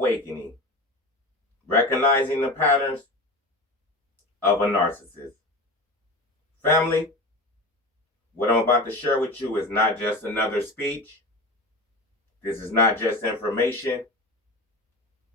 awakening, recognizing the patterns of a narcissist. Family, what I'm about to share with you is not just another speech. This is not just information.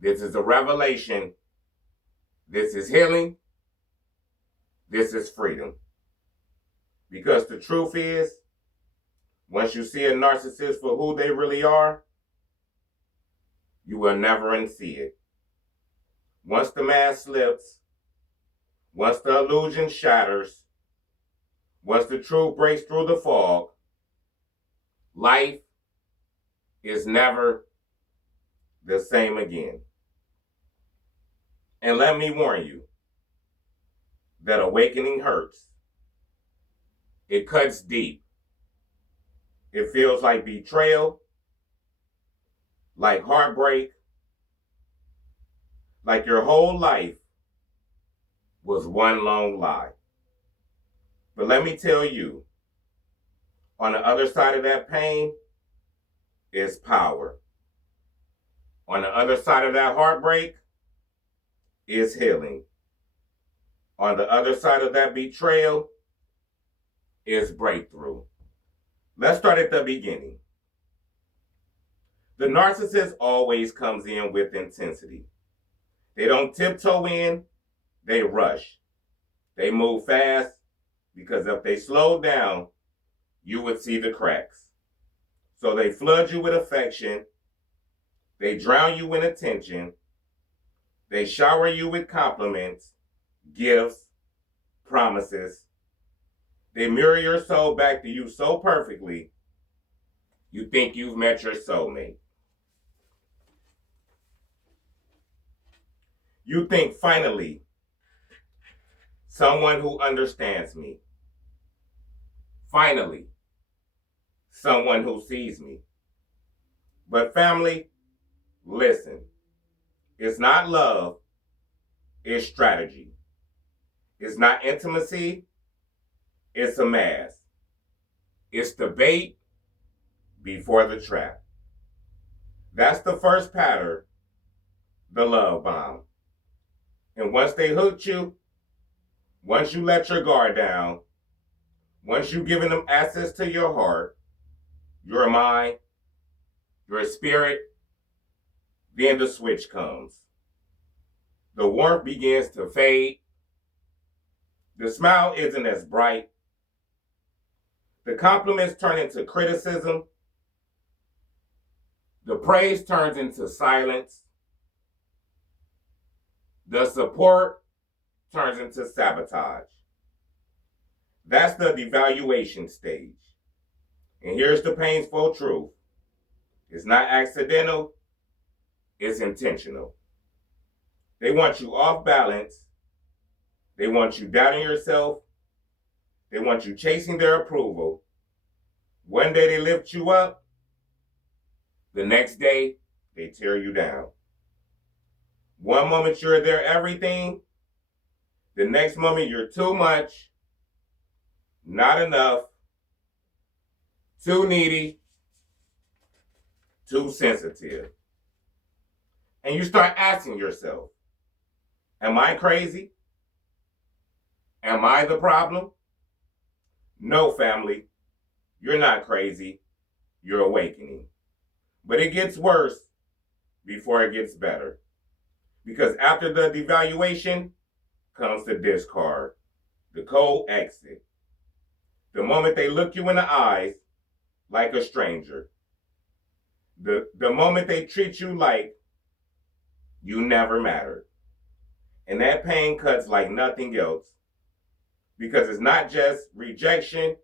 This is a revelation. This is healing. This is freedom. Because the truth is, once you see a narcissist for who they really are, you will never unsee it. Once the mask slips, once the illusion shatters, once the truth breaks through the fog, life is never the same again. And let me warn you that awakening hurts. It cuts deep. It feels like betrayal, like heartbreak, like your whole life was one long lie. But let me tell you, on the other side of that pain is power. On the other side of that heartbreak is healing. On the other side of that betrayal is breakthrough. Let's start at the beginning. The narcissist always comes in with intensity. They don't tiptoe in, they rush. They move fast because if they slowed down, you would see the cracks. So they flood you with affection. They drown you in attention. They shower you with compliments, gifts, promises. They mirror your soul back to you so perfectly, you think you've met your soulmate. You think, finally, someone who understands me. Finally, someone who sees me. But family, listen. It's not love, it's strategy. It's not intimacy, it's a mask. It's the bait before the trap. That's the first pattern, the love bomb. And once they hooked you, once you let your guard down, once you've given them access to your heart, your mind, your spirit, then the switch comes. The warmth begins to fade. The smile isn't as bright. The compliments turn into criticism. The praise turns into silence. The support turns into sabotage. That's the devaluation stage. And here's the painful truth. It's not accidental, it's intentional. They want you off balance. They want you doubting yourself. They want you chasing their approval. One day they lift you up. The next day, they tear you down. One moment you're their everything. The next moment you're too much, not enough, too needy, too sensitive. And you start asking yourself, am I crazy? Am I the problem? No, family, you're not crazy. You're awakening. But it gets worse before it gets better. Because after the devaluation comes the discard, the cold exit. The moment they look you in the eyes like a stranger. The moment they treat you like you never mattered. And that pain cuts like nothing else. Because it's not just rejection,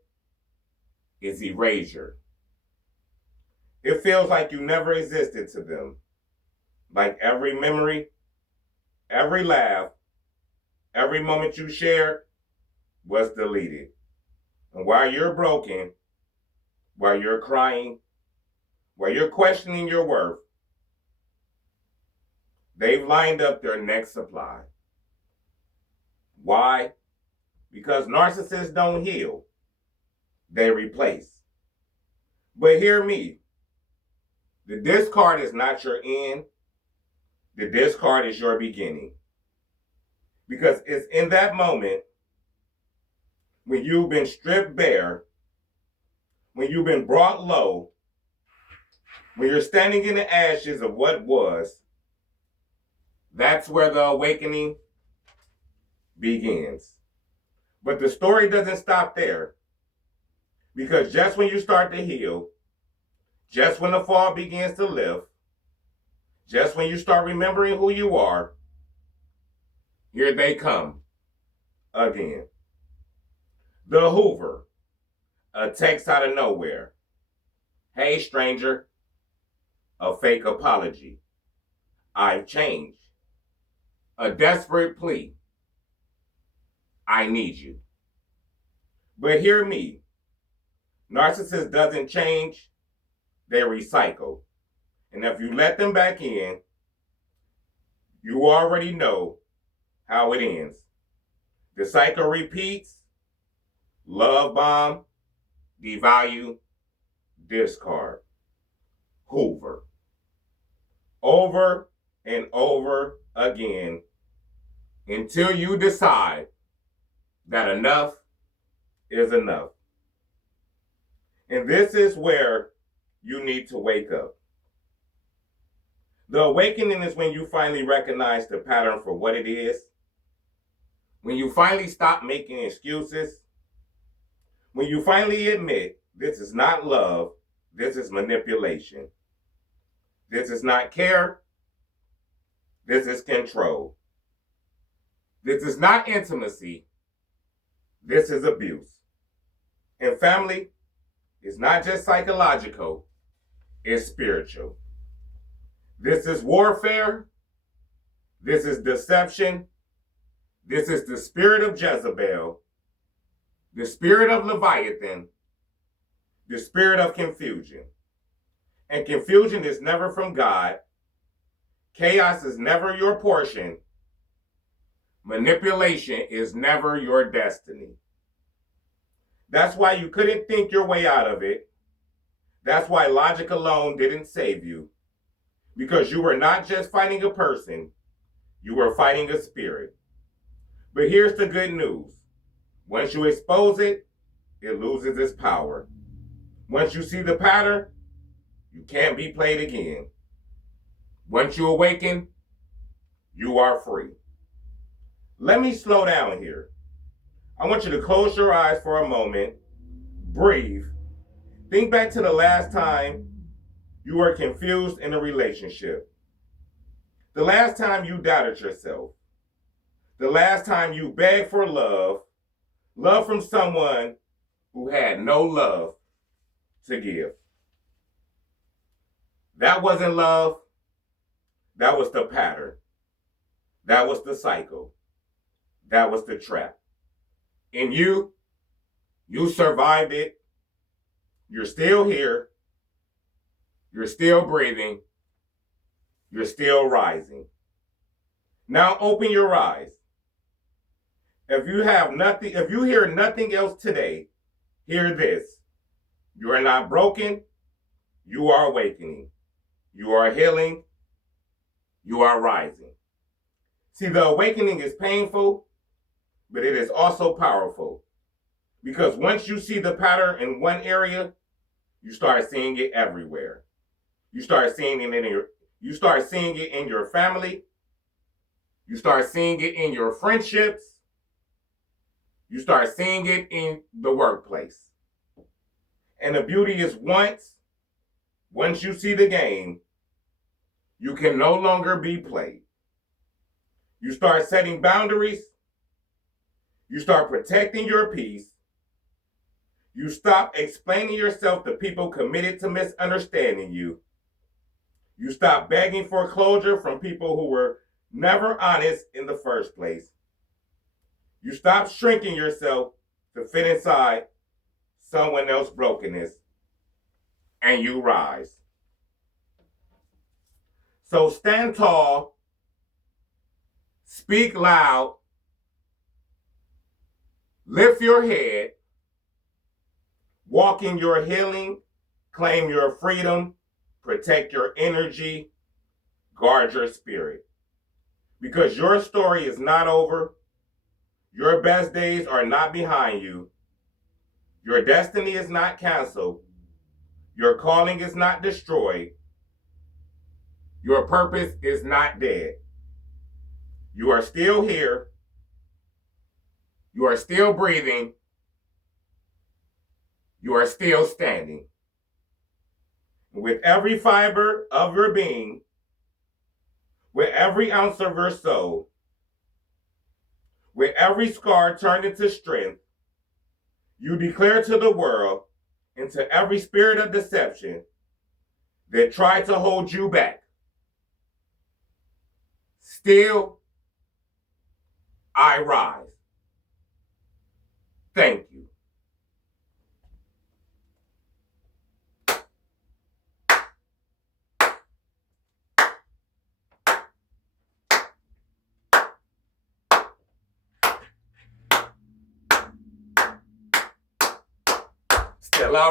it's erasure. It feels like you never existed to them. Like every memory, every laugh, every moment you shared was deleted. And while you're broken, while you're crying, while you're questioning your worth, they've lined up their next supply. Why? Because narcissists don't heal. They replace. But hear me. The discard is not your end. The discard is your beginning. Because it's in that moment when you've been stripped bare, when you've been brought low, when you're standing in the ashes of what was, that's where the awakening begins. But the story doesn't stop there. Because just when you start to heal, just when the fall begins to lift, just when you start remembering who you are, here they come again. The Hoover, a text out of nowhere. Hey, stranger, a fake apology. I've changed. A desperate plea. I need you. But hear me. Narcissist doesn't change, they recycle. And if you let them back in, you already know how it ends. The cycle repeats. Love bomb, devalue, discard. Hoover. Over and over again until you decide that enough is enough. And this is where you need to wake up. The awakening is when you finally recognize the pattern for what it is. When you finally stop making excuses. When you finally admit this is not love, this is manipulation. This is not care. This is control. This is not intimacy. This is abuse. And family is not just psychological, it's spiritual. This is warfare. This is deception. This is the spirit of Jezebel, the spirit of Leviathan, the spirit of confusion. And confusion is never from God. Chaos is never your portion. Manipulation is never your destiny. That's why you couldn't think your way out of it. That's why logic alone didn't save you. Because you were not just fighting a person, you were fighting a spirit. But here's the good news. Once you expose it, it loses its power. Once you see the pattern, you can't be played again. Once you awaken, you are free. Let me slow down here. I want you to close your eyes for a moment, breathe, think back to the last time you were confused in a relationship. The last time you doubted yourself. The last time you begged for love, love from someone who had no love to give. That wasn't love. That was the pattern. That was the cycle. That was the trap. And you survived it. You're still here. You're still breathing. You're still rising. Now open your eyes. If you hear nothing else today, hear this. You are not broken. You are awakening. You are healing. You are rising. See, the awakening is painful, but it is also powerful. Because once you see the pattern in one area, you start seeing it everywhere. You start seeing it in your family. You start seeing it in your friendships. You start seeing it in the workplace. And the beauty is once you see the game, you can no longer be played. You start setting boundaries. You start protecting your peace. You stop explaining yourself to people committed to misunderstanding you. You stop begging for closure from people who were never honest in the first place. You stop shrinking yourself to fit inside someone else's brokenness, and you rise. So stand tall, speak loud, lift your head, walk in your healing, claim your freedom, protect your energy, guard your spirit. Because your story is not over. Your best days are not behind you. Your destiny is not canceled. Your calling is not destroyed. Your purpose is not dead. You are still here. You are still breathing. You are still standing. With every fiber of your being, with every ounce of your soul, with every scar turned into strength, you declare to the world and to every spirit of deception that tried to hold you back, still, I rise. Thank you. Still I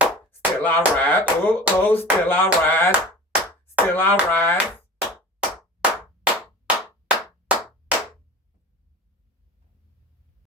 rise, still I rise, oh, oh, still I rise, still I rise.